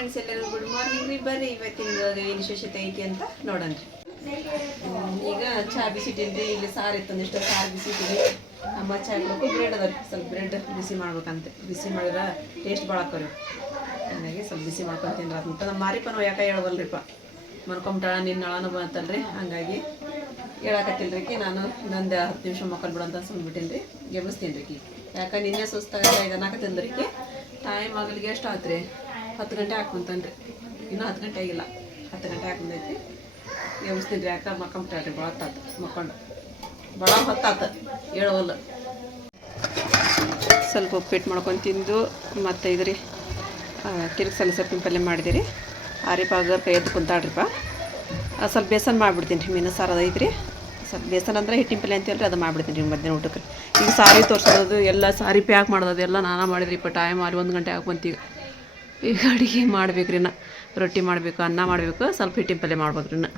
Friends ಎಲ್ಲರೂ good morning ರೀ ಬರ್ರಿ ಇವತ್ತಿನ ಏನು ವಿಶೇಷತೆ ಐತಿ ಅಂತ ನೋಡೋಣ ಈಗ ಚಹಾ ಬಿಸಿಟ್ಟಿನ್ರಿ ಇಲ್ಲಿ ಸಾರು ಇತ್ತು ಒಂದಿಷ್ಟು ಸಾರು ಬಿಸಿಟ್ಟಿನಿ ಅಮ್ಮ ಚಾ ಹಾಕ್ಬೇಕು ಬ್ರೆಡ್ ಅದ ಸ್ವಲ್ಪ ಬ್ರೆಡ್ ಬಿಸಿ ಮಾಡ್ಬೇಕಂತ. ಬಿಸಿ ಮಾಡಿದ್ರೆ ಟೇಸ್ಟ್ ಭಾಳ ಆಕವ್ರಿ ಹಾಗಾಗಿ ಸ್ವಲ್ಪ ಬಿಸಿ ಮಾಡ್ಕೊಂತೀನಿ ಅಂತ. ನಮ್ಮ ಮಾರಿಪನ ಯಾಕೆ ಹೇಳವಲ್ರಿಪ್ಪ ಮನ್ಕೊಂಬಿಟ್ಟಾಳ, ನಿನ್ನ ಅಳನು ಬಂತಲ್ರಿ, ಹಂಗಾಗಿ ಹೇಳಕತ್ತಿಲ್ರಿಕಿ ನಾನು ನಂದು ಹತ್ತು ನಿಮಿಷ ಮಕ್ಕಳು ಬಿಡು ಅಂತ ಸುಮ್ಬಿಟ್ಟಿನಿ ರೀ ಗೆಬಸ್ತೀನಿ ರೀ ಯಾಕೆ ನಿನ್ನೆ ಸುಸ್ತಾಗ ಇದು ಅನ್ನಕತ್ತಿಂದ್ರಿಕಿ ಟೈಮ್ ಆಗಲಿಗೆ ಎಷ್ಟು ಆಯ್ತು ರೀ ಹತ್ತು ಗಂಟೆ ಹಾಕೊಂತಾನೆ ರೀ ಇನ್ನೂ ಹತ್ತು ಗಂಟೆ ಆಗಿಲ್ಲ. ಹತ್ತು ಗಂಟೆ ಹಾಕೊಂಡೈತಿ ಎಬ್ಸ್ತೀನಿ ರೀ ಯಾಕೆ ಮಕ್ಕಂಬಿಟ್ಟಾಳ್ರಿ ಭಾಳ ಹೊತ್ತಾತು ಮಕ್ಕೊಂಡು. ಭಾಳ ಹೊತ್ತಾತು ಹೇಳೋಲ್ಲ ಸ್ವಲ್ಪ ಉಪ್ಪಿಟ್ಟು ಮಾಡ್ಕೊಂಡು ತಿಂದು, ಮತ್ತೆ ಇದ್ರಿ ಕಿರಿಕ್ ಸಲ ಸೊಪ್ಪಿನ ಪಲ್ಯ ಮಾಡಿದಿರಿ. ಆರಿ ಪಾಗ ಕೈ ಎದ್ದು ಕುಂತಾಡ್ರಿಪ್ಪ ಸ್ವಲ್ಪ ಬೇಸನ್ ಮಾಡಿಬಿಡ್ತೀನಿ ರೀ, ಮೀನು ಸಾರು ಅದೈತ್ರಿ ಸ್ವಲ್ಪ ಬೇಸನ್ ಅಂದ್ರೆ ಹಿಟ್ಟಿನ ಪಲ್ಯ ಅಂತೇಳಿ ಅದು ಮಾಡಿಬಿಡ್ತೀನಿ ರೀ ಮಧ್ಯಾಹ್ನ ಊಟಕ್ಕೆ. ಈಗ ಸಾರಿ ತೋರಿಸೋದು, ಎಲ್ಲ ಸಾರಿ ಪ್ಯಾಕ್ ಮಾಡೋದು, ಎಲ್ಲ ನಾನು ಮಾಡಿದ್ರಿಪ್ಪ ಟೈಮ್ ಅಲ್ಲಿ ಒಂದು ಗಂಟೆ ಹಾಕೊಂತೀಗ ಈಗ ಅಡುಗೆ ಮಾಡ್ಬೇಕು ರೀ ನಾ ರೊಟ್ಟಿ ಮಾಡಬೇಕು ಅನ್ನ ಮಾಡಬೇಕು ಸ್ವಲ್ಪ ಹಿಟ್ಟಿನ ಪಲ್ಯ ಮಾಡ್ಬೇಕು ರೀ ನಾ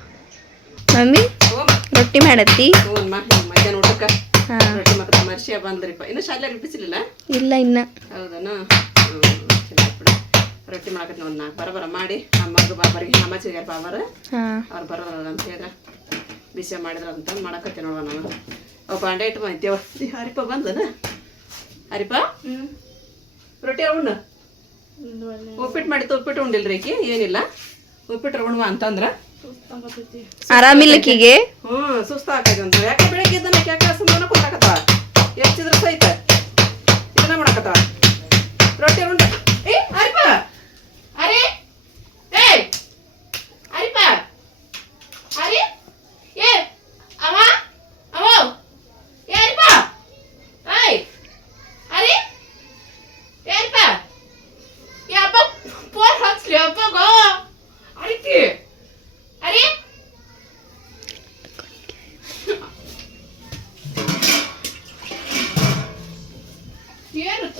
ಮಮ್ಮಿ ರೊಟ್ಟಿ ಮಾಡತ್ತಿ? ಮಧ್ಯಾಹ್ನ ಊಟಕ್ಕೆ. ರೊಟ್ಟಿ ಮತ್ತೆ ಮರ್ಷಿಯ ಬಂದ್ರಿಪ್ಪ ಇನ್ನು ಶಾಲೆ ರುಪಿಸಿಲಿಲ್ಲ ಇಲ್ಲ ಇನ್ನ. ಹೌದನ? ರೊಟ್ಟಿ ಮಾಡಕತ್ತಿ ನೋಡಿ ನಾ. ಬರಬರ ಮಾಡಿ. ಅಮ್ಮಗ ಬಾಬರಿಗೆ ಅಮ್ಮಚ್ಚಿಗೆ ಬಾಬರ ಹಾ. ಅವ್ರು ಬರೋಲ್ಲ ಅಂತ ಹೇಳ್ರ ಬಿಸಿ ಮಾಡಿದ್ರ ಅಂತ ಮಾಡಕತ್ತಿ ನೋಡುವ ನಾನು. ಅವ್ ಬಾಂಡೆ ಇಟ್ಟು ಬಂತೇವ ಹರಿಪ ಬಂದನ? ಹರಿಪ ರೊಟ್ಟಿ ಉಣ್ಣ ಉಪ್ಪಿಟ್ಟು ಮಾಡಿ ಉಪ್ಪಿಟ್ಟು ಉಂಡಿಲ್ರಿ ಈಕಿ? ಏನಿಲ್ಲ. ಉಪ್ಪಿಟ್ಟು ಉಣ್ವ ಅಂತಂದ್ರ? ಆರಾಮಿಲ್ಲಕ್ಕಿಗೆ ಹ್ಞೂ ಸುಸ್ತ ಆಕೈತಿ ಅಂತ ಯಾಕೆ ಬೆಳಗ್ಗೆ ಇದ್ದಾನೆ ಯಾಕೆ ಸುಮ್ಮನೆ ಕೊಟ್ಟಾಕತ್ತವ ಎಷ್ಟಿದ್ರ ಸಹಿತ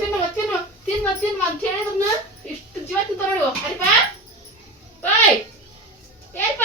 ತಿನ್ನು ತಿನ್ನು ತಿನ್ನು ತಿನ್ನು ಅಂತ ಹೇಳಿದ್ರನ್ನ ಇಷ್ಟು ಜೀವ ತಿಂತಾರ ಹರಿಪ ಬಾಯ್ ಏಪ್ಪ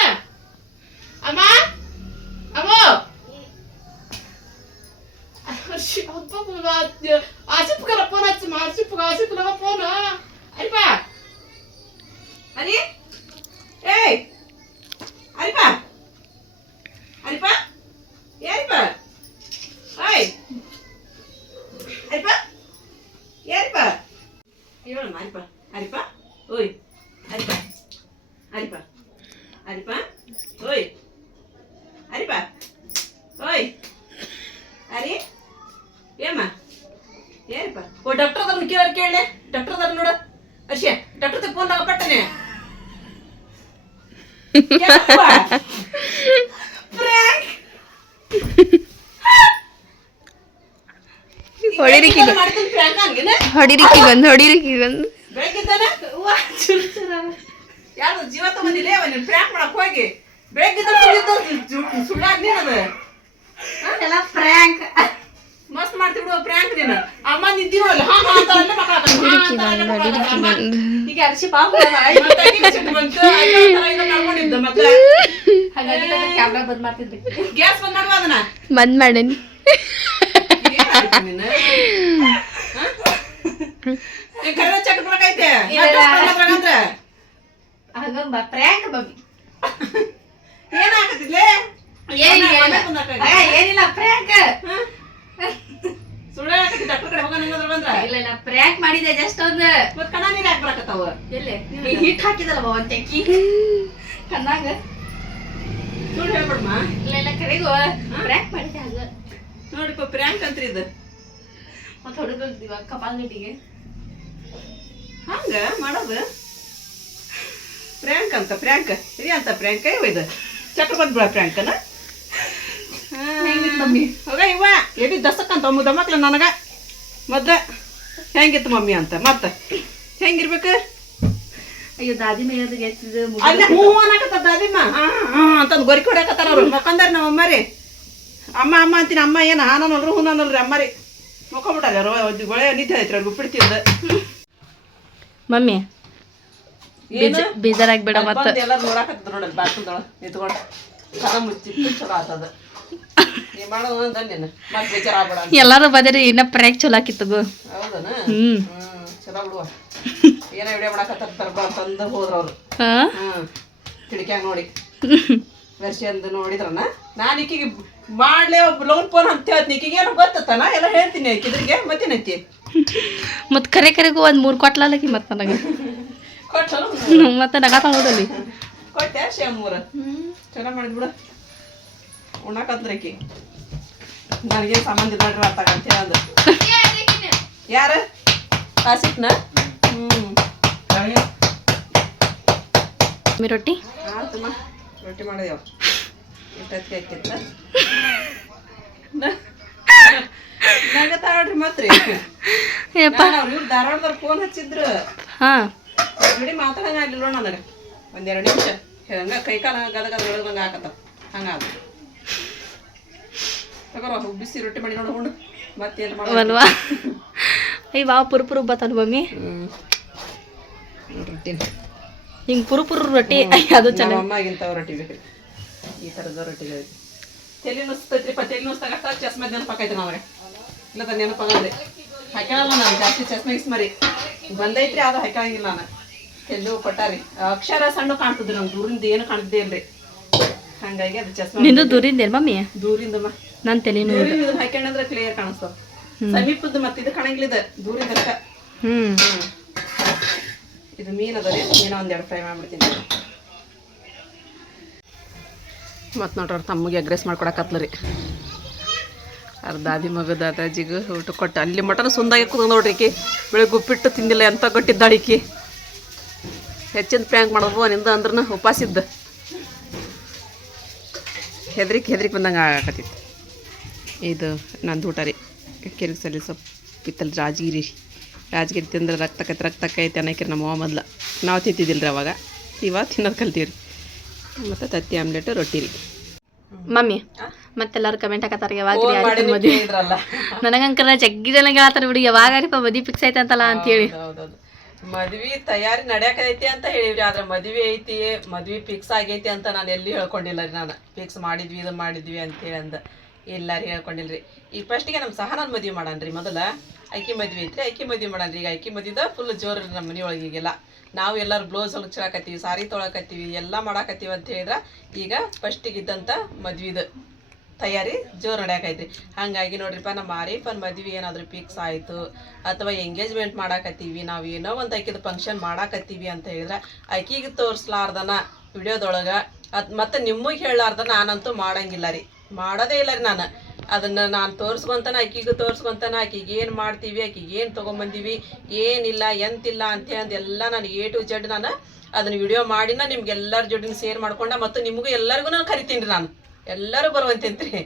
ಫ್ರ್ಯಾಂಕ್ ಹೊಡಿರಿಕಿ ಹೊಡಿರಿಕಿ ಬಂದು ಹೊಡಿರಿಕಿ ಬಂದು ಯಾರು ಜೀವ ತಗೊಂಡಿಲ್ಲ ನೀನು ಪ್ರ್ಯಾಂಕ್ ಮಾಡಕ್ ಹೋಗಿ. ಬೆಳಗ್ಗಿದ್ದ ಸುಳ್ಳಾಗ್ ನೀನದ ಎಲ್ಲ ಫ್ರ್ಯಾಂಕ್ ಮಸ್ತ್ ಮಾಡ್ತಿ ಬಿಡು ಪ್ರ್ಯಾಂಕ್ ನೀನು. ಅಮ್ಮ ನಿಂತಿರೋಲ್ಲ ಹಾ ಹಾ ಅಂತ ಅಲ್ಲೇ ಈಗ ಅರ್ಶಿ ಪಾಪ ಕ್ಯಾಮ್ರಾ ಬಂದ್ ಮಾಡ್ತಿದ್ವಿ ಗ್ಯಾಸ್ ಬಂದ್ ಮಾಡುವ ಅದನ್ನ? ಬಂದ್ ಮಾಡೇನಿ. ಏನಿಲ್ಲ ಫ್ರ್ಯಾಂಕ್ ಸುಳ್ಳ ಡಾಕ್ಟರ್ ಕಡೆ ಹೋಗೋಣ ಹಂಗಂದ್ರ ಬಂದ್ರ? ಇಲ್ಲ ಇಲ್ಲ ಫ್ರ್ಯಾಂಕ್ ಮಾಡಿದೆ ಜಸ್ಟ್ ಒಂದು. ಮತ್ ಕಣ ನೀರ್ ಯಾಕೆ ಬರಕತ್ತಾವ? ಎಲ್ಲಿ? ಹಿಟ್ ಹಾಕಿದಲ್ಲ ಒಂದ್ ತೆಕ್ಕಿ. ಕಣ್ಣಾಗ. ಸುಳ್ಳು ಹೇಳ್ಬಿಡ್ಮ? ಇಲ್ಲ ಇಲ್ಲ ಕರೆಗೂ. ಪ್ರ್ಯಾಂಕ್ ಮಾಡಿದೆ ಅದು. ನೋಡಿಪ್ಪ ಪ್ರ್ಯಾಂಕ್ ಅಂತ್ರಿ ಇದು. ಮತ್ತೆ ಇವಾಗ ಕಪಾಲ್ಗಟ್ಟಿಗೆ ಹಂಗ ಮಾಡೋದು? ಪ್ರ್ಯಾಂಕ್ ಅಂತ ಪ್ರ್ಯಾಂಕ್. ಇದು ಅಂತ ಪ್ರ್ಯಾಂಕ್ ಇದು. ಚಕ್ರ ಬಂದ್ಬಿಡ ಪ್ರ್ಯಾಂಕನ? ಮಮ್ಮಿ? ಹೋಗ ಇವ ಎಡಿ ದಸಕ್ಕಂತ ಮುದ ಮಕ್ಳು ನನಗ. ಮದ್ದ ಹೆಂಗಿತ್ತು ಮಮ್ಮಿ ಅಂತ? ಮತ್ತ? ಹೆಂಗಿರ್ಬೇಕು? ಅಯ್ಯೋ ದಾದಿ ಎತ್ತಿದ ಅಲ್ಲ ಹ್ಞೂ ಅನ್ನಕತ್ತದ ದಾದಿಮ್ಮ ಅಂತಂದು ಗೊರಿ ಕೊಡಕತ್ತಾರ ಅವ್ರು. ಮಕ್ಕಂದಾರ ನಮ್ಮ ಅಮ್ಮರಿ ಅಮ್ಮ ಅಮ್ಮ ಅಂತೀನಿ ಅಮ್ಮ ಏನು ಹಾನ ನೋಡ್ರಿ ಹೂ ನೋಡ್ರಿ ಅಮ್ಮರಿ ಮಕ್ಕೊಂಬಿಟ್ಟಾರ ಗೊಳೆ ನಿದ್ದೆ ಐತ್ರಿ ಅವ್ರಿಗೆ ಉಪ್ಪಿಡ್ತಿದ್ದ ಮಮ್ಮಿ ಏನು? ಬೇಜಾರಾಗ್ಬೇಡ ಮತ್ತೆ. ಎಲ್ಲ ನೋಡಕತ್ತದ ನೋಡಲ್ ಬಾತ್ರೂಮ್ದೊಳಗೆ ನಿಂತ್ಕೊಂಡು. ಕದ ಮುಚ್ಚಿತ್ತು ಚಲೋ ಆತದ. ಅಂದ ಮತ್ತೆ. ಎಲ್ಲಾರು ಬದರಿ ಇನ್ನ ಪ್ರ್ಯಾಕ್ ಚಲೋ ಆಕಿತ್ತು ಹೌದನ? ಹ್ಮ್. ಹ್ಮ್ ಚಲೋ ಬಿಡುವ. ಏನೋ ವಿಡಿಯೋ ಮಾಡಕತ್ತಾರ ಬರ್ಬಾ ಅಂತಂದು ಹೋದ್ರ ಅವ್ರು. ಕಿಡಿಕ್ಯಾಗ ನೋಡಿ. ವರ್ಷಂದು ನೋಡಿದ್ರನ? ನಾನು ಈಕಿಗೆ ಮಾಡ್ಲೇ ಲೋನ್ ಫೋನ್ ಅಂತ ಹೇಳ್ತೀನಿ. ಈಕಿಗೆ ಏನೋ ಗೊತ್ತತ್ತನ? ಎಲ್ಲ ಹೇಳ್ತೀನಿ ಆಕಿದ್ರಿಗೆ ಮತ್ತೇನೈತಿ ಮತ್ ಕರೆ ಕರೆಗೂ ಒಂದ್ ಮೂರ್ ಕೊಟ್ಲಲ್ಲಕಿ ಮತ್ ನನಗೆ. ಕೊಟ್ಟು ಮತ್ತೆ ನಗಾತ ನೋಡಲಿ ಕೊಟ್ಟೆ ಶೇಮೂರ ಚಲೋ ಮಾಡಿದ್ಬಿಡು. ಉಣ್ಣಕತ್ರಿ ಆಕಿ ನನಗೇನು ಸಂಬಂಧ ಇಲ್ಲ ನೋಡ್ರಿ ಅತ್ತಾಗ ಅಂತ ಹೇಳಂದು. ಯಾರು? ಕಾಸಿಟ್ನ ಹ್ಞೂ ರೊಟ್ಟಿ? ಆತಮ್ಮ ರೊಟ್ಟಿ ಮಾಡಿದೆವು. ಇಷ್ಟೊತ್ತಿಗೆ ಹಾಕಿತ್ತ ನಗತಾಡ್ರಿ ಮತ್ರಿ. ಧಾರವಾಡದವ್ರು ಫೋನ್ ಹಚ್ಚಿದ್ರು. ಹಾಂ. ಬಿಡಿ ಮಾತಾಡಂಗ ಆಗ್ಲಿಲ್ಲ ನನಗೆ? ಒಂದೆರಡು ನಿಮಿಷ. ಹಂಗ ಕೈ ಕಾಲ ಗದಗದ ಗದ ಒಳಗಂಗ ಹಾಕತ್ತ ಹಂಗಾದ ತಗೋರ ಬಿಸಿ ರೊಟ್ಟಿ ಮಾಡಿ ನೋಡು ಉಣ್ಣು ಮತ್ತೇನು ಮಾಡೋದು ಅಲ್ವಾ ಅಯ್ಯ ವಾ ಪುರು ಪುರು ಬತ್ತಲ್ ಮಮ್ಮಿ ರೊಟ್ಟಿ ಹಿಂಗ್ ಪುರು ಪುರು ರೊಟ್ಟಿ ಅದು ಚೆನ್ನಾಗಿ ನಮ್ಮ ರೊಟ್ಟಿ ಬೇಕು. ಈ ಥರದ ರೊಟ್ಟಿ ಬೇಕು. ತಲೆ ನುಸ್ತೈತ್ರಿಪ್ಪ ತಲೆ ನುಸ್ತಾಗ ಚಸ್ಮೆ ನೆನಪಾಕೈತಿ ನಮಗೆ. ಇಲ್ಲ ತ ನೆನಪಾಗಲ್ರಿ ಹಾಕ್ಯಾಳಲ್ಲ ನಾನು ಜಾಸ್ತಿ ಚಸ್ಮೆ ಇಸ್ಮರಿ ಬಂದೈತ್ರಿ ಅದು ಹಾಕ್ಯಾಳಂಗಿಲ್ಲ ನಾನು. ಎಲ್ಲೂ ಕೊಟ್ಟಾರಿ. ಅಕ್ಷರ ಸಣ್ಣ ಕಾಣ್ತದ್ರಿ ನಮ್ಗೆ ದೂರಿಂದ ಏನು ಕಾಣ್ತಿದ್ದೇನ್ರಿ ಹಂಗಾಗಿ ಅದು ಚಸ್ಮೆ ನಿಂದು ದೂರಿಂದೇನ್ ಮಮ್ಮಿ? ದೂರಿಂದಮ್ಮ. ನನ್ ತಲೆ ದೂರಿಂದ ಇದನ್ನ ಹಾಕ್ಯಂಡ್ರೆ ಕ್ಲಿಯರ್ ಕಾಣಿಸ್ತಾವ. ಸಮೀಪದ ಮತ್ತೆ ಇದು ಕಾಣಂಗಿಲ್ಲ ದೂರಿಂದ ಹ್ಮ್. ಇದು ಮೀನು ಅದ ರೀ ಮೀನ ಒಂದೆರಡು ಫ್ರೈ ಮಾಡ್ಬಿಡ್ತೀನಿ. ಮತ್ತು ನೋಡ್ರಿ ತಮ್ಮಗೆ ಅಗ್ರೆಸ್ ಮಾಡ್ಕೊಡಕತ್ಲ ರೀ ಅರ್ಧ ಅದಿ ಮಗದ ಅದಾಜಿಗೆ ಊಟ ಕೊಟ್ಟು. ಅಲ್ಲಿ ಮಟನ್ ಸುಂದಾಗಿ ಕುದ ನೋಡ್ರಿ ಈಕಿ. ಬೆಳಗ್ಗೆ ಉಪ್ಪಿಟ್ಟು ತಿಂದಿಲ್ಲ ಎಂತ ಕೊಟ್ಟಿದ್ದಾಳೆ ಈಕಿ. ಹೆಚ್ಚಿನ ಪ್ಯಾಂಕ್ ಮಾಡೋದು ನಿಂದ ಅಂದ್ರನ ಉಪಾಸಿದ್ದ. ಹೆದ್ರಿಕೆ ಹೆದ್ರಿಕೆ ಬಂದಂಗೆ ಆಗಕತ್ತಿತ್ತು ಇದು ನಂದು ಊಟ ರೀ. ಕೆರಿಗೆ ಸಲ ಸೊಪ್ಪು ಇತ್ತಲ್ಲ ರಾಜಗಿರಿ ರಾಜಗಿರಿ ತಿಂದ್ರೆ ರಕ್ತ ಕೈತೆ ರಕ್ತ ಕೈತೆ ಅನ್ನೋಕ್ಕಿರಿ ನಮ್ಮ ಅವ್ವ ಮೊದ್ಲು. ನಾವು ತಿಂತಿದ್ದಿಲ್ಲ ರೀ ಅವಾಗ. ಇವಾಗ ತಿನ್ನೋದು ಕಲ್ತೀವಿ ರೀ. ಮತ್ತು ತತ್ತಿ ಆಮ್ಲೆಟ್ ರೊಟ್ಟಿ ರೀ. ಮಮ್ಮಿ ಮತ್ತೆಲ್ಲಾರು ಕಮೆಂಟ್ ಹಾಕತ್ತಾರ ಯಾವಾಗ ಮದುವೆ? ನನಗಂಕರ ಜಗ್ಗಿ ಜನ ಹೇಳತ್ತಾರ ಬಿಡಿ ಯಾವಾಗ ರೀಪ ಮದ್ವಿ ಫಿಕ್ಸ್ ಐತೆ ಅಂತಲ್ಲ ಅಂತ ಹೇಳಿ. ಹೌದೌದು ಮದ್ವಿ ತಯಾರಿ ನಡೆಯಕೈತಿ ಅಂತ ಹೇಳಿವ್ರಿ ಆದ್ರೆ ಮದ್ವಿ ಐತಿ ಮದ್ವಿ ಫಿಕ್ಸ್ ಆಗೈತಿ ಅಂತ ನಾನು ಎಲ್ಲಿ ಹೇಳ್ಕೊಂಡಿಲ್ಲ ರೀ ನಾನು. ಫಿಕ್ಸ್ ಮಾಡಿದ್ವಿ ಇದು ಮಾಡಿದ್ವಿ ಅಂತೇಳಿ ಅಂದ. ಇಲ್ಲ ರೀ ಹೇಳ್ಕೊಂಡಿಲ್ರಿ ಈ ಫಸ್ಟಿಗೆ ನಮ್ಮ ಸಹ ನಾನು ಮಾಡನ್ರಿ ಮೊದಲ. ಅಕ್ಕಿ ಮದುವೆ ಐತ್ರಿ, ಅಕ್ಕಿ ಮದ್ವೆ ಮಾಡನ್ರಿ. ಈಗ ಅಕ್ಕಿ ಮದ್ವಿದ ಫುಲ್ ಜೋರು ನಮ್ಮ ಮನೆಯೊಳಗೆ ಈಗೆಲ್ಲ. ನಾವು ಎಲ್ಲರೂ ಬ್ಲೌಸ್ ಹೊಲ್ಚಾಕತ್ತೀವಿ ಸಾರಿ ತೊಳಕತ್ತೀವಿ, ಎಲ್ಲ ಮಾಡಾಕತ್ತೀವಿ ಅಂತ ಹೇಳಿದ್ರೆ ಈಗ ಫಸ್ಟಿಗೆ ಇದ್ದಂಥ ಮದ್ವಿದು ತಯಾರಿ ಜೋರು ನಡೆಯಕೈತ್ರಿ. ಹಾಗಾಗಿ ನೋಡ್ರಿಪ್ಪ ನಮ್ಮ ಆರೀಫನ್ ಮದ್ವೆ ಏನಾದರೂ ಫಿಕ್ಸ್ ಆಯಿತು, ಅಥವಾ ಎಂಗೇಜ್ಮೆಂಟ್ ಮಾಡಾಕತ್ತೀವಿ, ನಾವು ಏನೋ ಒಂದು ಆಕಿದ ಫಂಕ್ಷನ್ ಮಾಡಾಕತ್ತೀವಿ ಅಂತ ಹೇಳಿದ್ರೆ ಆಕಿಗೆ ತೋರಿಸ್ಲಾರ್ದನ ವಿಡಿಯೋದೊಳಗೆ, ಅದು ಮತ್ತೆ ನಿಮಗೆ ಹೇಳಾರ್ದ ನಾನಂತೂ ಮಾಡಂಗಿಲ್ಲ ರೀ. ಮಾಡೋದೇ ಇಲ್ಲ ರೀ ನಾನು. ಅದನ್ನು ನಾನು ತೋರಿಸ್ಕೊಂತಾನ, ಆಕಿಗೂ ತೋರಿಸ್ಕೊಂತಾನ, ಆಕಿಗೆ ಏನು ಮಾಡ್ತೀವಿ, ಆಕಿಗೆ ಏನು ತೊಗೊಂಬಂದೀವಿ, ಏನಿಲ್ಲ, ಎಂತಿಲ್ಲ ಅಂತ ಅಂದು ಎಲ್ಲ ನಾನು ಎ ಟು ಜಡ್ ನಾನು ಅದನ್ನ ವಿಡಿಯೋ ಮಾಡಿನ ನಿಮ್ಗೆಲ್ಲರ ಜೊಡಿನ ಶೇರ್ ಮಾಡ್ಕೊಂಡ ಮತ್ತು ನಿಮಗೂ ಎಲ್ಲರಿಗೂ ನಾನು ಕರಿತೀನಿ ರೀ ನಾನು. ಎಲ್ಲರೂ ರೀ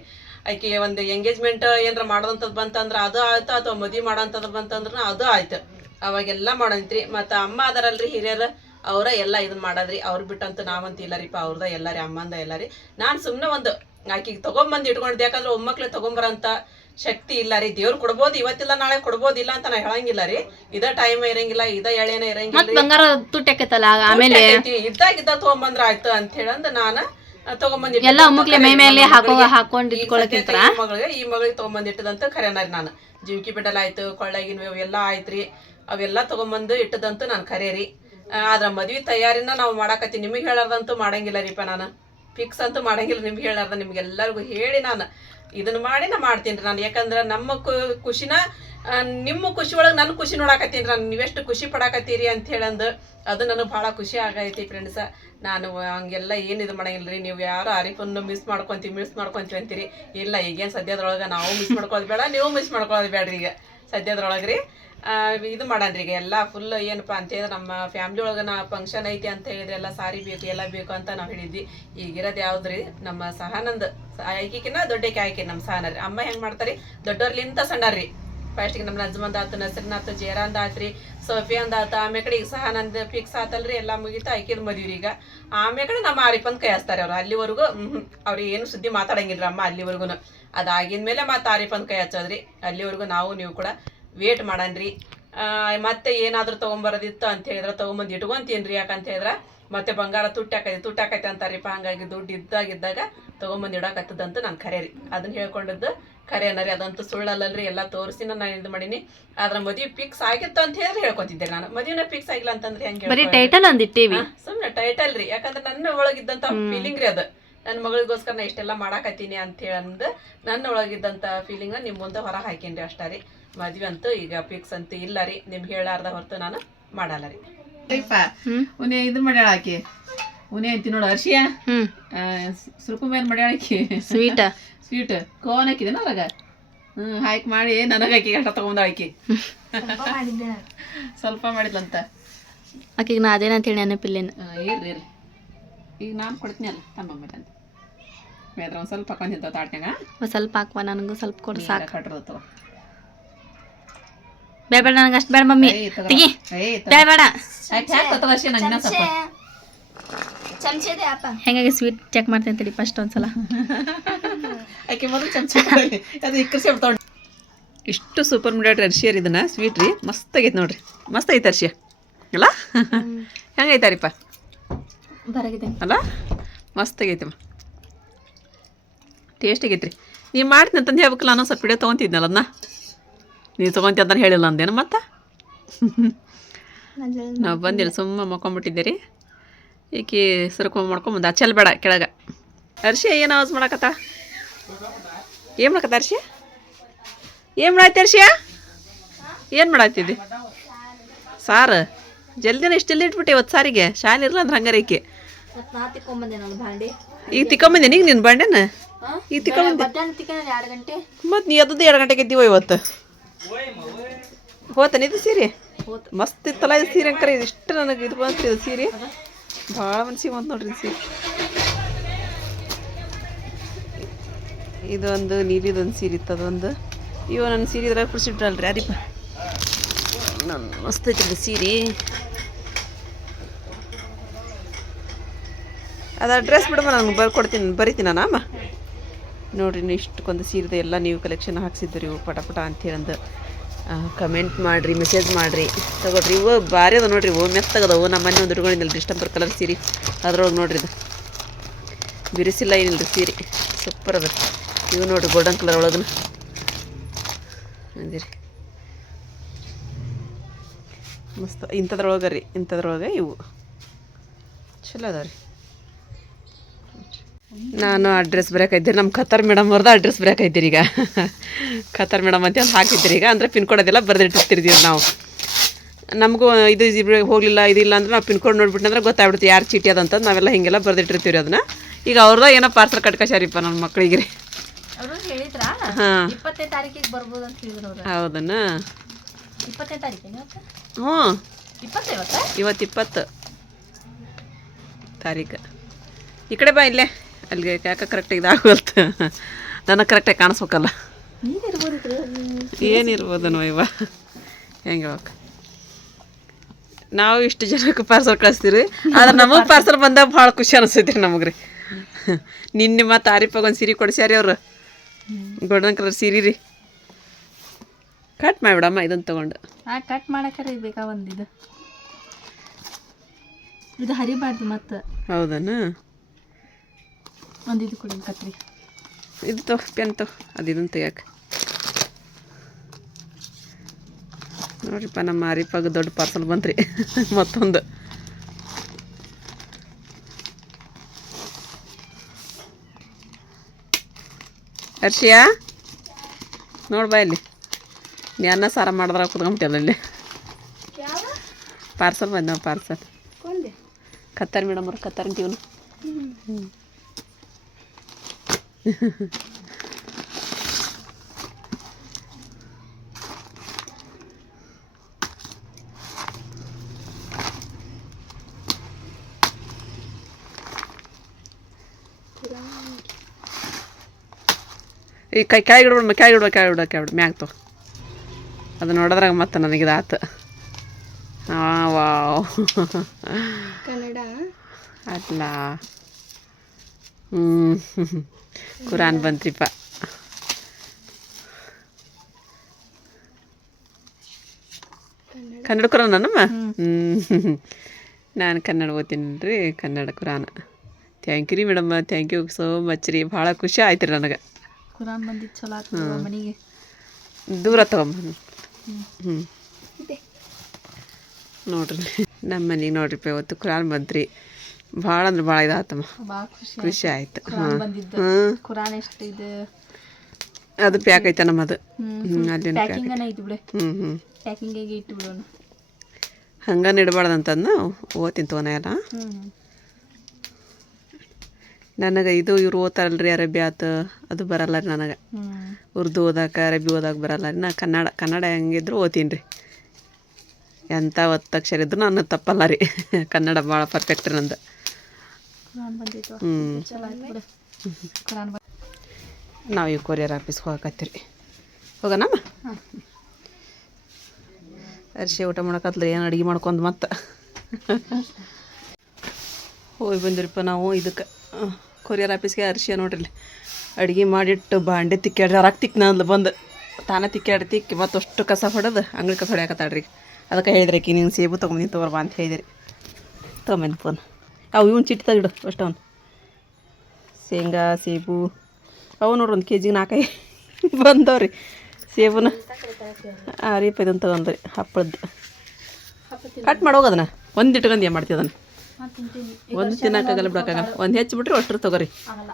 ಆಕೆ ಒಂದು ಎಂಗೇಜ್ಮೆಂಟ್ ಏನಾರ ಮಾಡೋದಂಥದ್ದು ಬಂತಂದ್ರೆ ಅದು ಆಯ್ತು, ಅಥವಾ ಮದುವೆ ಮಾಡೋಂಥದ್ದು ಬಂತಂದ್ರೆ ಅದು ಆಯ್ತು. ಅವಾಗೆಲ್ಲ ಮಾಡೋಂತ್ರಿ. ಮತ್ತು ಅಮ್ಮ ಅದಾರಲ್ರಿ ಹಿರಿಯರು, ಅವರ ಎಲ್ಲ ಇದನ್ನ ಮಾಡೋದ್ರಿ. ಅವ್ರು ಬಿಟ್ಟಂತೂ ನಾವಂತ ಇಲ್ಲ ರೀಪ ಅವ್ರದ ಎಲ್ಲ ರೀ, ಅಮ್ಮಂದ ಎಲ್ಲ ರೀ. ನಾನು ಸುಮ್ಮನೆ ಒಂದು ಆಕಿಗೆ ತೊಗೊಂಬಂದು ಇಟ್ಕೊಂಡಿದ್ದೆ. ಯಾಕಂದ್ರೆ ಒಮ್ಮಕ್ಳು ತೊಗೊಂಬರಂತ ಶಕ್ತಿ ಇಲ್ಲ ರೀ. ದೇವ್ರು ಕೊಡ್ಬೋದು ಇವತ್ತಿಲ್ಲ ನಾಳೆ ಕೊಡ್ಬೋದಿಲ್ಲ ಅಂತ ನಾ ಹೇಳಂಗಿಲ್ಲ ರೀ. ಇದ ಟೈಮ್ ಇರಂಗಿಲ್ಲ ಇದ ಎಳೆನ ಇರಂಗಿಲ್ಲ ಬಂಗಾರ ಆಮೇಲೆ ಇದ್ದಾಗ ಇದ್ದ ತಗೊಂಬಂದ್ರ ಆಯ್ತು ಅಂತ ಹೇಳಂದ್ ನಾನು ತಗೊಂಬಂದ್ ಎಲ್ಲ ಒಮ್ಮಕ್ಲೆ ಮೈ ಮೇಲೆ ಹಾಕೋ ಹಾಕೊಂಡ್ ಇಟ್ಕೊಳಕಿಂತರ ಈ ಮಗಳಿಗೆ ಈ ಮಗಳಿಗೆ ತಗೊಂಬಂದಿಟ್ಟದಂತ ಖರೇನ ರೀ ನಾನು. ಜೀವಿಕಿ ಬಿಡಲ್ ಆಯ್ತು ಕೊಳ್ಳಾಗಿನ ಅವೆಲ್ಲ ಆಯ್ತ್ರಿ. ಅವೆಲ್ಲ ತಗೊಂಬಂದು ಇಟ್ಟದಂತೂ ನಾನು ಖರೆ ರೀ ಆದ್ರ ಮದ್ವಿ ತಯಾರಿನ ನಾವು ಮಾಡಾಕತ್ತಿ ನಿಮಗೆ ಹೇಳದಂತು ಮಾಡಂಗಿಲ್ಲ ರೀಪ ನಾನು. ಫಿಕ್ಸ್ ಅಂತೂ ಮಾಡಂಗಿಲ್ಲ, ನಿಮ್ಗೆ ಹೇಳಾರ್ದ, ನಿಮ್ಗೆಲ್ಲರಿಗೂ ಹೇಳಿ ನಾನು. ಇದನ್ನ ಮಾಡಿ ನಾ ಮಾಡ್ತೀನಿ ನಾನು. ಯಾಕಂದ್ರೆ ನಮ್ಮ ಖುಷಿನ ನಿಮ್ಮ ಖುಷಿ ಒಳಗೆ ನನ್ನ ಖುಷಿ ನೋಡಾಕತ್ತೀನಿ ನಾನು. ನೀವೆಷ್ಟು ಖುಷಿ ಪಡಾಕತ್ತೀರಿ ಅಂತ ಹೇಳಂದು ಅದು ನನಗೆ ಭಾಳ ಖುಷಿ ಆಗೈತಿ ಫ್ರೆಂಡ್ಸ ನಾನು ಹಂಗೆಲ್ಲ ಏನು ಇದು ಮಾಡಂಗಿಲ್ಲ ರೀ. ನೀವು ಯಾರು ಆರಿಫನ್ನು ಮಿಸ್ ಮಾಡ್ಕೊತೀವಿ ಮಿಸ್ ಮಾಡ್ಕೊತೀವಿ ಅಂತೀರಿ. ಇಲ್ಲ, ಈಗೇನು ಸದ್ಯದೊಳಗೆ ನಾವು ಮಿಸ್ ಮಾಡ್ಕೊಳ್ಳೋದು ಬೇಡ, ನೀವು ಮಿಸ್ ಮಾಡ್ಕೊಳ್ಳೋದು ಬೇಡ್ರಿ ಈಗ. ಸದ್ಯದೊಳಗೆ ರೀ ಇದು ಮಾಡನ್ರಿ ಈಗ ಎಲ್ಲ ಫುಲ್ ಏನಪ್ಪ ಅಂತ ಹೇಳಿದ್ರೆ ನಮ್ಮ ಫ್ಯಾಮ್ಲಿ ಒಳಗೆ ನಾ ಫಂಕ್ಷನ್ ಐತಿ ಅಂತ ಹೇಳಿದ್ರೆ ಎಲ್ಲ ಸಾರಿ ಬೇಕು, ಎಲ್ಲ ಬೇಕು ಅಂತ ನಾವು ಹೇಳಿದ್ವಿ. ಈಗಿರೋದು ಯಾವ್ದ್ರಿ? ನಮ್ಮ ಸಹನಂದ್. ಆಯ್ಕಿಕಿನ ದೊಡ್ಡಕ್ಕೆ ಆಯ್ಕೆ ನಮ್ಮ ಸಹನ ಅಮ್ಮ ಹೆಂಗೆ ಮಾಡ್ತಾರೆ? ದೊಡ್ಡವ್ರಲಿಂತ ಸಣ್ಣರ್ರಿ. ಫಸ್ಟಿಗೆ ನಮ್ಮ ನಜ್ಮಂದ್ ಆತು, ನಸರಿನಾತ್, ಜೇರಾಂದ್ ಆತ್ರಿ, ಸೋಫಿಯಾಂದ್ ಆತ ಆಮೇಲೆ ಕಡೆ ಈಗ ಸಹನಂದ್ ಫಿಕ್ಸ್ ಆತಲ್ರಿ, ಎಲ್ಲ ಮುಗೀತು, ಆಯ್ಕಿದ್ ಮದ್ವಿ ಈಗ. ಆಮೇಲೆ ನಮ್ಮ ಆರಿಫಂದ್ ಕೈ ಹಚ್ತಾರೆ ಅವ್ರು. ಅಲ್ಲಿವರೆಗೂ ಅವ್ರಿಗೆ ಏನು ಸುದ್ದಿ ಮಾತಾಡಂಗಿಲ್ಲ ಅಮ್ಮ ಅಲ್ಲಿವರೆಗೂ ಅದಾಗಿದ್ಮೇಲೆ ಮತ್ತೆ ಆರಿಫಂದ್ ಕೈ ಹಚ್ಚೋದ್ರಿ. ಅಲ್ಲಿವರೆಗೂ ನಾವು, ನೀವು ಕೂಡ ವೇಟ್ ಮಾಡನ್ರಿ. ಆ, ಮತ್ತೆ ಏನಾದರೂ ತೊಗೊಂಬರೋದಿತ್ತು ಅಂತ ಹೇಳಿದ್ರೆ ತೊಗೊಂಬಂದು ಇಟ್ಕೊಂತೀನಿ ಯಾಕಂತ ಹೇಳಿದ್ರೆ ಮತ್ತೆ ಬಂಗಾರ ತುಟ್ಟಾಕೈತಿ ತುಟ್ಟಾಕೈತೆ ಅಂತಾರಿಪ್ಪ. ಹಂಗಾಗಿ ದುಡ್ಡು ಇದ್ದಾಗಿದ್ದಾಗ ತೊಗೊಂಬಂದು ಇಡಾಕತ್ತದಂತ ನಾನು ಖರೆ ರೀ ಅದನ್ನ ಹೇಳ್ಕೊಂಡದ್ದು ಖರೇನ ರೀ ಅದಂತೂ ಸುಳ್ಳಲ್ಲಲ್ರಿ. ಎಲ್ಲ ತೋರಿಸಿ ನಾನು ಇದು ಮಾಡೀನಿ. ಆದ್ರೆ ಮದುವೆ ಫಿಕ್ಸ್ ಆಗಿತ್ತು ಅಂತ ಹೇಳಿ ಹೇಳ್ಕೊತಿದ್ದೆ ನಾನು. ಮದುವೆನ ಫಿಕ್ಸ್ ಆಗಿಲ್ಲ ಅಂತಂದ್ರೆ ಹೆಂಗೆ ಬರೀ ಟೈಟಲ್ ಅಂದಿಟ್ಟಿವಿ. ಸುಮ್ಮನೆ ಟೈಟಲ್ ರೀ. ಯಾಕಂದ್ರೆ ನನ್ನ ಒಳಗಿದ್ದಂತ ಫೀಲಿಂಗ್ ರೀ ಅದು. ನನ್ನ ಮಗಳಿಗೋಸ್ಕರ ನಾ ಇಷ್ಟೆಲ್ಲ ಮಾಡಾಕತ್ತೀನಿ ಅಂತ ಹೇಳಿ ನನ್ನ ಒಳಗಿದ್ದಂತ ಫೀಲಿಂಗ್ನ ನಿಮ್ಮ ಮುಂದೆ ಹೊರ ಹಾಕೀನಿ ಅಷ್ಟ ರೀ. ಮದ್ವೆ ಅಂತೂ ಈಗ ಫಿಕ್ಸ್ ಅಂತ ಇಲ್ಲ ರೀ. ನಿಮ್ಗೆ ಹೇಳಾರ್ದ ಹೊರತು ನಾನು ಮಾಡಲ್ಲ ರೀ. ಉನೆ ಇದು ಮಾಡ್ಯಾಳ ಆಕಿ. ಉನೆ ಅಂತಿ ನೋಡು ಅರ್ಶಿಯ? ಹ್ಮ್. ಸುರ್ಕುಮೇರ್ ಮಾಡ್ಯಾಳ ಆಕಿ. ಸ್ವೀಟ್ ಸ್ವೀಟ್ ಕೋನ್ ಹಾಕಿದೆ ಅದ್ರಾಗ? ಹ್ಮ್ ಹಾಕಿ ಮಾಡಿ ನನಗೆ ಆಕಿ ಅಷ್ಟ ತಗೊಂಡ ಆಕಿ. ಸ್ವಲ್ಪ ಮಾಡಿದ್ಲಂತ. ಆಕಿಗೆ ನಾ ಅದೇನಂತ ಹೇಳಿ ನೆನಪಿಲ್ಲೇನು. ಏನ್ರಿ ಇರ್ರಿ ಇರ್ರಿ. ಈಗ ನಾನು ಕೊಡ್ತೀನಿ ಅಲ್ಲ ತಮ್ಮ ಅಂತ. ಮೇದ್ರ ಒಂದು ಸ್ವಲ್ಪ ಹಾಕೊಂತಿದ್ದ ತಾಟ್ನ್ಯಾಗ ಒಂದ್ ಸ್ವಲ್ಪ ಹಾಕುವ ನನಗೂ ಸ್ವಲ್ಪ ಕೊಡು ಸಾಕು. ಬೇಡ ಬೇಡ ನನಗೆ ಅಷ್ಟು ಬೇಡ ಮಮ್ಮಿ. ತೆಗಿ. ಬೇಡ ಬೇಡ. ಚಮಚೆ ಚಮಚೆದೆ ಅಪ್ಪ. ಹೆಂಗಾಗಿ ಸ್ವೀಟ್ ಚೆಕ್ ಮಾಡ್ತೇನೆ ತಡಿ ಫಸ್ಟ್ ಒಂದ್ಸಲ. ಇಷ್ಟು ಸೂಪರ್ ಮಿಡಾಟ್ರಿ ಅರ್ಶಿಯರ್ ಇದನ್ನ ಸ್ವೀಟ್ ರೀ. ಮಸ್ತ್ ಆಗೈತೆ ನೋಡ್ರಿ. ಮಸ್ತ್ ಐತೆ ಅರ್ಶಿಯ. ಅಲ್ಲ? ಹೆಂಗೈತಾರಿಪ್ಪ ಬರಗಿದೆ. ಅಲ್ಲ? ಮಸ್ತ್ ಆಗೈತಮ್ಮ ಟೇಸ್ಟ್ ಆಗೈತ್ರಿ. ನೀವು ಮಾಡ್ತೀನಿ ಅಂತಂದು ಹೇಳ್ಬೇಕಲ್ಲ ನಾನು ಸ್ವಲ್ಪ ವಿಡಿಯೋ ತೊಗೊತಿದ್ನಲ್ಲ ಅದನ್ನ ನೀವು ತೊಗೊಂತಿ ಅಂತ ಹೇಳಿಲ್ಲ ಅಂದೇನು ಮತ್ತೆ? ನಾವು ಬಂದಿಲ್ಲ ಸುಮ್ಮ ಮಕ್ಕೊಂಬಿಟ್ಟಿದ್ದೀರಿ. ಈಕಿ ಸರ್ಕೊಂಡ್ ಮಾಡ್ಕೊಂಬಂದು ಅಚ್ಚಲ್ ಬೇಡ ಕೆಳಗೆ. ಅರ್ಶಿ ಏನು ಆವಾಜ್ ಮಾಡಕತ್ತ? ಏನು ಮಾಡಕತ್ತ ಅರ್ಶಿ ಏನು ಮಾಡಾಯ್ತು ಅರ್ಷಿಯ ಏನು ಮಾಡಾಯ್ತಿದ್ದಿ? ಸಾರು ಜಲ್ದಿನ ಇಷ್ಟು ಜಲ್ದಿ ಇಟ್ಬಿಟ್ಟು ಇವತ್ತು ಸಾರಿಗೆ. ಶಾಲೆ ಇರಲ್ಲ ಅಂದ್ರೆ ಹಂಗಾರೆ ಈಕೆ. ನಾನು ಈಗ ತಿಕ್ಕೊಂಬಂದೇನೆ ಈಗ ನಿನ್ನ ಬಂಡೆನ ಈಗ ತಿಕ್ಕೊಂಬಂದೆ. ಮತ್ತು ನೀ ಅದ್ದು ಎರಡು ಗಂಟೆಗೆ ಇದ್ದೀವೋ ಇವತ್ತು? ಹೋತನ ಇದು ಸೀರೆ? ಮಸ್ತ್ ಇತ್ತಲ್ಲ ಇದು ಸೀರೆ ಅಂಕರ ಇದು ಇಷ್ಟು ನನಗೆ ಇದು ಬಂತು ಇದು ಸೀರೆ. ಭಾಳ ಮನ್ಸಿಗೆ ಬಂತು ನೋಡ್ರಿ ಇದು ಸೀರೆ. ಇದೊಂದು ನೀಲಿದೊಂದು ಸೀರೆ ಇತ್ತು ಅದೊಂದು. ಇವ ನನ್ನ ಸೀರೆ ಇದ್ರಾಗ ಕುಡಿಸಿಟ್ರಲ್ರಿ ಅದಿಪ್ಪ ನನ್ನ ಮಸ್ತ್ ಐತ್ರಿ ಸೀರೆ. ಅದ ಅಡ್ರೆಸ್ ಬಿಡಮ್ಮ ನಾನು ಬರ್ಕೊಡ್ತೀನಿ ಬರಿತೀನಿ ನಾನಮ್ಮ ನೋಡ್ರಿ ಇಷ್ಟು ಇಷ್ಟಕ್ಕೊಂದು ಸೀರೆದ ಎಲ್ಲ ನೀವು ಕಲೆಕ್ಷನ್ ಹಾಕ್ಸಿದ್ರಿ ಇವು ಪಟ ಪಟ ಅಂತೇಳಂದು ಕಮೆಂಟ್ ಮಾಡಿರಿ ಮೆಸೇಜ್ ಮಾಡಿರಿ. ತಗೊಳ್ರಿ, ಇವು ಭಾರಿ ಅದ ನೋಡ್ರಿ, ಇವು ಮೆತ್ತಗದವು. ನಮ್ಮ ಮನೆ ಒಂದು ಇಟ್ಕೊಂಡಿದ್ದಲ್ಲ ಡಿಸ್ಟಂಬರ್ ಕಲರ್ ಸೀರೆ. ಅದ್ರೊಳಗೆ ನೋಡ್ರಿ ಇದು. ಬಿರಿಸಿಲ್ಲ ಏನಿಲ್ಲ ಸೀರೆ. ಸೂಪರ್ ಅದ. ಇವು ನೋಡ್ರಿ ಗೋಲ್ಡನ್ ಕಲರ್ ಒಳಗನ. ಅಂದಿರಿ. ಮಸ್ತ್. ಇಂಥದ್ರೊಳಗೆ ರೀ, ಇಂಥದ್ರೊಳಗೆ ಇವು. ಚಲೋ ಅದಾವ ರೀ. ನಾನು ಅಡ್ರೆಸ್ ಬರೆಯಕೈದ್ದೆ ನಮ್ಮ ಖತರ್ ಮೇಡಮ್ ಅವ್ರದ್ದು ಅಡ್ರೆಸ್ ಬರೆಯಕೈದ್ದೀರಿ ಈಗ. ಖತರ್ ಮೇಡಮ್ ಅಂತ ಹೇಳಿ ಹಾಕಿದ್ದೀರಿ ಈಗ. ಅಂದರೆ ಪಿನ್ ಕೋಡ್ ಅದೆಲ್ಲ ಬರೆದಿಟ್ಟಿರ್ತೀವಿ ನಾವು. ನಮಗೂ ಇದು ಇಬ್ರು ಹೋಗಲಿಲ್ಲ ಇದಿಲ್ಲ ಅಂದ್ರೆ ನಾವು ಪಿನ್ ಕೋಡ್ ನೋಡ್ಬಿಟ್ಟು ಅಂದ್ರೆ ಗೊತ್ತಾಗ್ಬಿಡುತ್ತೆ ಯಾರು ಚೀಟಿ ಅದಂತ ನಾವೆಲ್ಲ ಹೀಗೆಲ್ಲ ಬರೆದಿಟ್ಟಿರ್ತೀವಿ ಅದನ್ನ. ಈಗ ಅವ್ರದ್ದು ಏನೋ ಪಾರ್ಸಲ್ ಕಟ್ಕಶಾರಿಪ್ಪ ನನ್ನ ಮಕ್ಕಳಿಗೆ ರೀ ಹಾಂ. ತಾರೀಕಿನ ಹ್ಞೂ. ಇವತ್ತು ಇಪ್ಪತ್ತು ತಾರೀಕು. ಈ ಕಡೆ ಬಾ ಇಲ್ಲೇ. ಅಲ್ಲಿಗೆ ಯಾಕೆ ಕರೆಕ್ಟ್ ಇದಾಗಲ್ತು ನನಗೆ ಕರೆಕ್ಟಾಗಿ ಕಾಣಿಸ್ಬೇಕಲ್ಲ. ಏನಿರ್ಬೋದನೋ ಇವ. ಹೆಂಗೆ ಇವಾಗ ನಾವು ಇಷ್ಟು ಜನಕ್ಕೆ ಪಾರ್ಸಲ್ ಕಳಿಸ್ತೀರಿ. ಆದ್ರೆ ನಮಗೆ ಪಾರ್ಸಲ್ ಬಂದಾಗ ಭಾಳ ಖುಷಿ ಅನಿಸ್ತೈತಿ ನಮಗೆ ರೀ ನಿನ್ನೆ ಮತ್ತು ಆರಿಪಾಗ ಒಂದು ಸೀರೆ ಕೊಡಿಸ್ಯಾರಿ ಅವರು. ಗೋಲ್ಡನ್ ಕಲರ್ ಸೀರೆ ರೀ. ಕಟ್ ಮಾಡಿಬಿಡಮ್ಮ ಇದನ್ನು ತೊಗೊಂಡು. ಕಟ್ ಮಾಡಕ್ಕೆ ಬೇಕಾ ಒಂದು ಇದು ಹರಿಬಾರ್ದು ಮತ್ತೆ. ಹೌದನಾ? ಕೊಡಿ ಕತ್ರಿ. ಇದು ತೊ ಪೆನ್ ತೊ. ಅದು ಇದನ್ನು ತೆಗಿಯಕ್ಕೆ ನೋಡ್ರಿಪ್ಪ ನಮ್ಮ ಅರಿಪಾಗ ದೊಡ್ಡ ಪಾರ್ಸಲ್ ಬಂತ್ರಿ. ಮತ್ತೊಂದು. ಹರ್ಷಿಯಾ ನೋಡ್ಬಾ ಇಲ್ಲಿ. ನೀ ಅನ್ನ ಸಾರ ಮಾಡಿದ್ರೆ ಕುತ್ಕೊಂಬಿಟ್ಟಲ್ಲ ಇಲ್ಲಿ. ಪಾರ್ಸಲ್ ಬಂದ ಪಾರ್ಸಲ್ ಕತ್ತಾರ ಮೇಡಮ್ ಅವ್ರು ಕತ್ತರಿ ಅಂತೀವನು ಈ ಕೈ ಕೆಳಗೆ ಇಡ್ಬಿಡ ಕೆಳಗೆ ಇಡ್ಬೇಕು ಕೆಳಗೆ ಇಡ್ಬೇಕು ಕೆಳಗೆ ಮ್ಯಾಗ ತೊ ಅದು ನೋಡಿದ್ರಾಗ ಮತ್ತೆ ನನಗೆ ಇದಾತು. ಹಾಂ ವಾವ್. ಕನ್ನಡ? ಅಲ್ಲ. ಹ್ಞೂ ಕುರಾನ್ ಬಂತ್ರಿಪ್ಪ. ಕನ್ನಡ ಕುರಾನ್ ನಮ್ಮ ಹ್ಞೂ ನಾನು ಕನ್ನಡ ಓದ್ತೀನಿ ರೀ ಕನ್ನಡ ಕುರಾನ ಥ್ಯಾಂಕ್ ಯು ರೀ ಮೇಡಮ್ಮ ಥ್ಯಾಂಕ್ ಯು ಸೋ ಮಚ್ ರೀ. ಭಾಳ ಖುಷಿ ಆಯ್ತು ರೀ ನನಗೆ. ಕುರಾನ್ ಬಂದಿದ್ದು ಚಲೋ ಆಯ್ತು ಮನೆಗೆ. ದೂರ ತಗೊಂಬ ಹ್ಞೂ ನೋಡ್ರಿ ನಮ್ಮ ಮನೆಗೆ ನೋಡ್ರಿ ಇವತ್ತು ಕುರಾನ್ ಬಂತ್ರಿ. ಭಾಳ ಅಂದ್ರೆ ಭಾಳ ಇದಾತಮ್ಮ. ಖುಷಿ ಆಯ್ತು. ಕುರಾನ್ ಎಷ್ಟು ಇದು ಅದು ಪ್ಯಾಕ್ ಐತೆ. ಹ್ಮ್ ಅಲ್ಲಿನ ಪ್ಯಾಕಿಂಗಿಗೆ ಇಟ್ಟು ಬಿಡೋಣ. ಹಂಗೆ ಇಡಬಾರ್ದಂತಂದು ಓದ್ತೀನಿ ತೋನ ಎಲ್ಲ. ನನಗೆ ಇದು ಇವ್ರು ಓದ್ತಾರಲ್ರಿ ಅರಬಿ ಆತು ಅದು ಬರಲ್ಲ ರೀ ನನಗೆ. ಉರ್ದು ಓದಾಕ ಅರಬಿ ಓದಾಕ ಬರಲ್ಲ ರೀ. ನಾ ಕನ್ನಡ ಕನ್ನಡ ಹೆಂಗಿದ್ರು ಓದ್ತೀನಿ ರೀ. ಎಂಥ ಒತ್ತಕ್ಷರ ಇದ್ರು ನಾನು ತಪ್ಪಲ್ಲ ರೀ. ಕನ್ನಡ ಭಾಳ ಪರ್ಫೆಕ್ಟ್ ರೀ ನಂದು. ನಾವು ಈ ಕೊರಿಯರ್ ಆಫೀಸ್ಗೆ ಹೋಗಕತ್ತೀರಿ. ಹೋಗೋಣಮ್ಮ ಅರಿಶಿ ಅರ್ಶಿ ಊಟ ಮಾಡಕತ್ಲ? ಏನು ಅಡುಗೆ ಮಾಡ್ಕೊಂಡು ಮತ್ತೆ? ಹೋಗಿ ಬಂದಿರಪ್ಪ ನಾವು ಇದಕ್ಕೆ. ಕೊರಿಯರ್ ಆಫೀಸ್ಗೆ ಅರ್ಶಿಯ ನೋಡ್ರಿ ಅಡುಗೆ ಮಾಡಿಟ್ಟು ಬಾಂಡೆ ತಿಕ್ಕಾಡ್ರಿ ಅರಾಕ್ ತಿಕ್ ನಾನು ಬಂದು. ತಾನೇ ತಿಕ್ಕಾಡಿ ತಿಕ್ಕಿ ಮತ್ತು ಅಷ್ಟು ಕಸ ಹೊಡೆದು ಅಂಗಡಿ ಕಸ ಹೊಡ್ಯಾಕತ್ತಾಳ್ರಿ ಅದಕ್ಕೆ ಹೇಳಿದ್ರಿ ಕಿ ನೀನು ಸೇಬು ತೊಗೊಂಬಂದು ತೊಗೊರ್ಬಾ ಅಂತ ಹೇಳಿದ್ರಿ. ತೊಗೊಂಬಂದು ಫೋನ್. ಅವು ಇವ್ನು ಚಿಟ್ಟ ತೆಗಿಡು ಅಷ್ಟು ಅವನು. ಶೇಂಗಾ ಸೇಬು. ಅವು ನೋಡ್ರಿ ಒಂದು ಕೆ ಜಿಗೆ ನಾಲ್ಕೈ ಬಂದವ್ರಿ. ಸೇಬುನ ಹಾಂ ರೀ ಇದನ್ನು ತಗೊಂಡ್ರಿ ಹಪ್ಪಳದ್ದು. ಕಟ್ ಮಾಡಿ ಹೋಗೋದನ್ನ ಒಂದು ಇಟ್ಕೊಂಡು ಏನು ಮಾಡ್ತೀವಿ ಅದನ್ನು? ಒಂದು ತಿನ್ನಕ್ಕಾಗಲ್ಲ ಬಿಡೋಕ್ಕಾಗಲ್ಲ ಒಂದು ಹೆಚ್ಚು ಬಿಟ್ರೆ ಅಷ್ಟ್ರ ತಗೋರಿ. ಆಗಲ್ಲ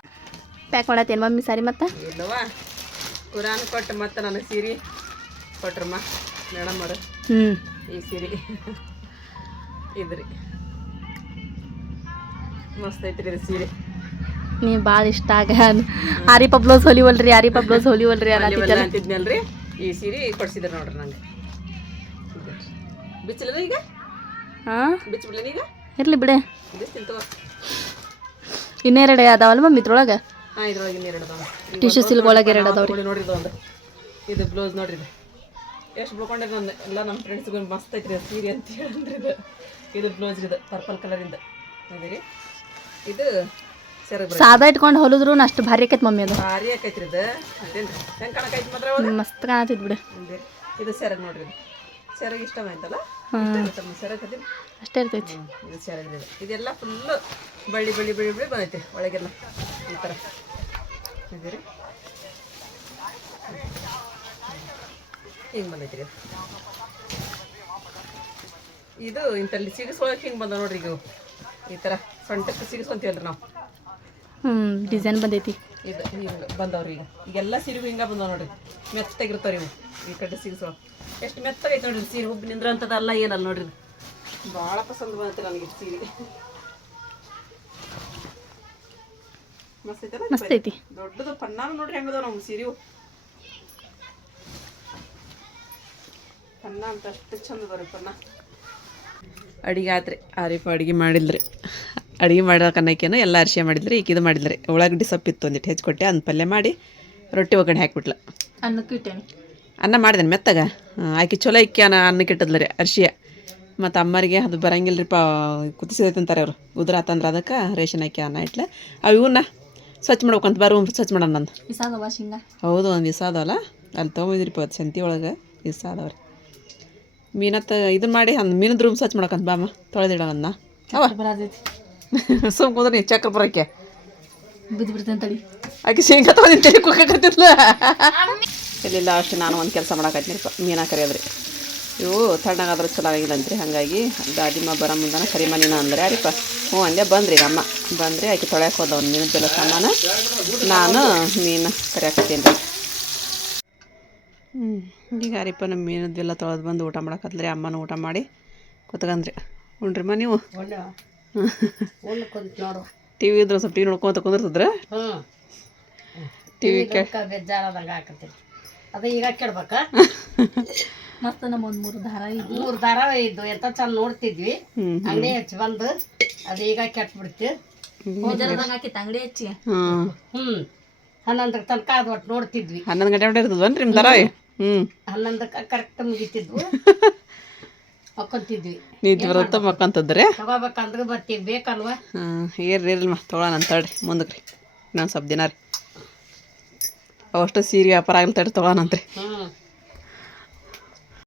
ಪ್ಯಾಕ್ ಮಾಡತ್ತೇನು ಮಮ್ಮಿ ಸಾರಿ ಮತ್ತೆ? ಇಲ್ಲವ ಕುರಾನ್ ಕೊಟ್ಟು ಮತ್ತೆ ನನಗೆ ಸೀರೆ ಕೊಟ್ರಮ್ಮ ಮೇಡಮ್ ಅವರು. ಹ್ಞೂ ಈ ಸೀರೆ. ಇದ್ರಿ. ಮಸ್ತ್ ಐತ್ರಿ ಇದು ಸೀರೆ. ನೀ ಭಾಳ ಇಷ್ಟ ಆಗ. ಆರಿಪ ಬ್ಲೌಸ್ ಹೊಲಿವಲ್ರಿ ಆರಿಪ ಬ್ಲೌಸ್ ಹೊಲಿವಲ್ರಿ ಅಂತಿದ್ನಲ್ರಿ. ಈ ಸೀರೆ ಕೊಡ್ಸಿದ್ರು ನೋಡ್ರಿ ನಂಗೆ. ಬಿಚ್ಚಲ್ರಿ ಈಗ? ಹಾಂ? ಬಿಚ್ಚಿಬಿಡ್ಲ ಈಗ? ಇರ್ಲಿ ಬಿಡೆ. ಬಿಸ್ತೀನಿ ತಗೋ. ಇನ್ನೆರಡು ಅದಾವಲ್ಲ ಮಮ್ಮಿ ಇದ್ರೊಳಗೆ? ಹಾಂ ಇದ್ರೊಳಗೆ ಇನ್ನೆರಡು ಅದಾವ. ಟಿಶ್ಯೂ ಸಿಲ್ಕ್ ಒಳಗೆ ಎರಡು ಅದಾವ್ರಿ. ನೋಡಿ ನೋಡ್ರಿ ಇದು ಒಂದು. ಇದು ಬ್ಲೌಸ್ ನೋಡ್ರಿ ಎಷ್ಟು ಬಿಳ್ಕೊಂಡೆ ಒಂದು. ಎಲ್ಲ ನಮ್ಮ ಫ್ರೆಂಡ್ಸ್ಗೂ ಮಸ್ತ್ ಐತ್ರಿ ಅದು ಸೀರೆ ಅಂತ ಹೇಳಿದ್ರಿ ಇದು. ಇದು ಬ್ಲೌಸ್ ಇದು ಪರ್ಪಲ್ ಕಲರಿಂದ ಇದೀರಿ ಇದು ಸಾದಾ ಇಟ್ಕೊಂಡು ಹೊಲಿದ್ರು ಅಷ್ಟು ಭಾರಿ ಆಕೈತೆ ಮಮ್ಮಿ ಅದು. ಭಾರಿ ಆಕೈತ್ರಿ ಇದು. ಹೆಂಗೆ ಕಾಣಕೈತಿ ಮಾತ್ರ ಮಸ್ತ್ ಕಾಣತೈತಿ ಬಿಡು. ಇದು ಸೆರಗ್ ನೋಡ್ರಿ ಸೆರಗ್ ಇಷ್ಟ ಇಷ್ಟವಾಯ್ತಲ್ಲ ಸೆರಗ್ ಅಷ್ಟೇ ಇರ್ತೈತಿ. ಇದು ಸೆರಗ್ ಇದು. ಇದೆಲ್ಲ ಫುಲ್ಲು ಬಳ್ಳಿ ಬಳ್ಳಿ ಬಳ್ಳಿ ಬಳ್ಳಿ ಬಂದೈತಿ ಒಳಗೆಲ್ಲ. ಈ ಥರ ಇದ್ದೀರಿ? ಹಿಂಗೆ ಬಂದೈತಿ. ಇದು. ಇಂಥಲ್ಲಿ ಸಿಗಿಸ್ಕೊಳಕ್ಕೆ ಹಿಂಗೆ ಬಂದ ನೋಡ್ರಿ ಈಗ ಈ ಥರ ಸೊಂಟಕ್ಕೆ ಸಿಗಿಸ್ಕೊಂತೀವಲ್ರಿ ನಾವು. ಹ್ಞೂ ಡಿಸೈನ್ ಬಂದೈತಿ. ಇದು ಹಿಂಗೆ ಬಂದವ್ರಿ ಈಗ. ಈಗೆಲ್ಲ ಸೀರೆಗೂ ಹಿಂಗೆ ಬಂದವ ನೋಡ್ರಿ. ಮೆತ್ತಾಗಿರ್ತಾವ ಇವು ಈ ಕಡೆ ಸಿಗಿಸೋ ಎಷ್ಟು ಮೆತ್ತಗೈತೆ ನೋಡ್ರಿ ಇದು ಸೀರೆ ಉಬ್ಬು ನಿಂದ್ರ ಅಂತದಲ್ಲ ಏನಲ್ಲ ನೋಡ್ರಿ. ಭಾಳ ಪಸಂದ್ ಬಂದೈತೆ ನನಗೆ ಸೀರೆ. ಮಸ್ತ್ ಐತಿ. ದೊಡ್ಡದು ಪನ್ನಾನು ನೋಡ್ರಿ ಹೆಂಗದ ನಮ್ಮ ಸೀರೆವು. ಪನ್ನ ಅಂತ ಅಷ್ಟು ಚಂದ ಬರೀ ಪನ್ನ. ಅಡಿಗೆ ಆತ್ರಿ. ಆರಿಪ ಅಡಿಗೆ ಮಾಡಿಲ್ರಿ. ಅಡಿಗೆ ಮಾಡೋಕನ್ನಕೇನು ಎಲ್ಲ ಅರಿಶಿಯ ಮಾಡಿದ್ರಿ ಈಕಿದು ಮಾಡಿದ್ರಿ ಉಳ್ಳಾಗಡ್ಡಿ ಸೊಪ್ಪಿತ್ತು ಒಂದಿಟ್ಟು ಹೆಚ್ಚು ಕೊಟ್ಟೆ ಅನ್ನ ಪಲ್ಯ ಮಾಡಿ ರೊಟ್ಟಿ ಒಗ್ಗರಣೆ ಹಾಕಿಬಿಟ್ಲ. ಅನ್ನಕ್ಕೆ ಇಟ್ಟೇನೆ. ಅನ್ನ ಮಾಡಿದೇನೆ ಮೆತ್ತಗ. ಆಕೆ ಚಲೋ ಇಕ್ಕಿ ಅನ್ನ ಅನ್ನಕ್ಕೆ ಇಟ್ಟದ್ಲ ರೀ ಅರ್ಶಿಯ ಮತ್ತು ಅಮ್ಮರಿಗೆ ಅದು ಬರಂಗಿಲ್ಲ ರೀ ಪಾ ಕುದಿಸಿದೈತೆ ಅಂತಾರೆ ಅವರು ಉದ್ರಾತಂದ್ರೆ ಅದಕ್ಕೆ ರೇಷನ್ ಹಾಕಿ ಅನ್ನ ಇಟ್ಲೆ. ಅವು ಇವನ್ನ ಸ್ವಚ್ಛ ಮಾಡ್ಬೇಕಂತ ಬರು ಸ್ವಚ್ಛ ಮಾಡೋಣ ನಂದು. ಹೌದು ಒಂದು ವಿಸ ಅದಾವಲ್ಲ ಅಲ್ಲಿ ತೊಗೊಂಡಿದ್ರಿಪ್ಪ ಅದು ಸಂತಿ ಒಳಗೆ ವಿಸ ಅದಾವ್ರಿ ಮೀನತ್ತ ಇದನ್ನ ಮಾಡಿ ಅಂದ್ ಮೀನದ ರೂಮ್ ಸ್ವಚ್ಛ ಮಾಡಕಂತ ಬಾಮ್ಮ ತೊಳೆದಿಡೋಣ ಅವ. ಸುಮ್ ಕುಂದ್ರಿ ಚಕ್ರ ಬರಕ್ಕೆ. ಬಿದ್ದು ಬಿಡ್ತೇನೆ ತಡಿ. ಆಕೆ ಶೇಂಗಾ ತೊಗೊಂಡು ತಲೆ ಕುಕ್ಕತ್ತಿದ್ಲ ಇಲ್ಲಿಲ್ಲ ಅಷ್ಟು ನಾನು ಒಂದು ಕೆಲಸ ಮಾಡಕತ್ತೀನಿಪ್ಪ ಮೀನಾ ಕರಿಯೋದ್ರಿ. ಇವು ತಣ್ಣಗಾದ್ರೆ ಚಲೋ ಆಗಿಲ್ಲ ಅಂತ್ರಿ ಹಾಗಾಗಿ ದಾದಿಮ್ಮ ಬರೋ ಮುಂದನ ಕರಿಮ ನೀನು ಅಂದ್ರೆ ಯಾರಿಪ್ಪ? ಹ್ಞೂ ಅಂದೆ ಬಂದ್ರಿ ನಮ್ಮ ಅಮ್ಮ. ಬಂದ್ರಿ ಆಕೆ ತೊಳ್ಯಾಕೆ ಹೋದ ಮೀನು ಬೆಲ್ಲ ಸಾಮಾನ. ನಾನು ಮೀನು ಕರಿಯಾಕತ್ತೀನಿ ರೀ ಹ್ಞೂ ಈಗ ಯಾರಿಪ್ಪ ನಮ್ಮ ಮೀನದ್ದೆಲ್ಲ ತೊಳೆದು ಬಂದು ಊಟ ಮಾಡಕತ್ರಿ ಅಮ್ಮನ ಊಟ ಮಾಡಿ ಕೂತ್ಕಂದ್ರಿ. ಉಣ್ರಿಮ್ಮ ನೀವು? ಟಿ ವಿ ಇದ್ರೆ ಸ್ವಲ್ಪ ಟಿ ವಿ ನೋಡ್ಕೊಂತ ಕುಂದಿರ್ತದ್ರ ಹ್ಞೂ ಟಿ ವಿ ಬೇಜಾರಾದಂಗೆ ಹಾಕತ್ತೀನಿ ಅದು ಈಗ ಕೇಳ್ಬೇಕ? ಮತ್ತ ನಮ್ಮ ಒಂದು ಮೂರು ದಾರ ಇದ್ದು ಮೂರು ಧಾರಾವಾಹಿ ಇದ್ದು ಎಂತ ಚಂದ ನೋಡ್ತಿದ್ವಿ. ಅಂಗಡಿ ಹಚ್ಚಿ ಬಂದು ಅದ ಈಗ ಕೆಟ್ಟ ಬಿಡ್ತಿ ಬೇಜಾರದಂಗೆ ಹಾಕಿತ್ತು ಅಂಗಡಿ ಹಚ್ಚಿ. ಹ್ಞೂ ಹನ್ನೊಂದರ ತನಕ ಅದು ಒಟ್ಟು ನೋಡ್ತಿದ್ವಿ. ಹನ್ನೊಂದು ಗಂಟೆ ಇರ್ತದನ್ರಿ ನಿಮ್ಮ ಹ್ಮ್. ಹ್ಞೂ ಹನ್ನೊಂದಕ್ಕೆ ಕರೆಕ್ಟ್ ಮುಗಿತಿದ್ವು. ಹಾಕೊಂತಿದ್ವಿ. ನಿದ್ದೆ ಬರುತ್ತೆ ಮಕ್ಕಂತದ್ರಿ ತಗೋಬೇಕಂದ್ರೆ ಬರ್ತೀವಿ ಬೇಕಲ್ವಾ? ಹಾಂ ಏರ್ ಇರಲ್ಮ ತೊಗೊಳಣ ಅಂತ ಹೇಳ್ರಿ ಮುಂದಕ್ಕೆ ರೀ. ಇನ್ನೊಂದು ಸ್ವಲ್ಪ ದಿನ ರೀ. ಅವಷ್ಟು ಸೀರೆ ವ್ಯಾಪಾರ ಆಗಲಿ ತಡ್ರಿ ತೊಗೊಳಣಂತ್ರಿ ಹ್ಞೂ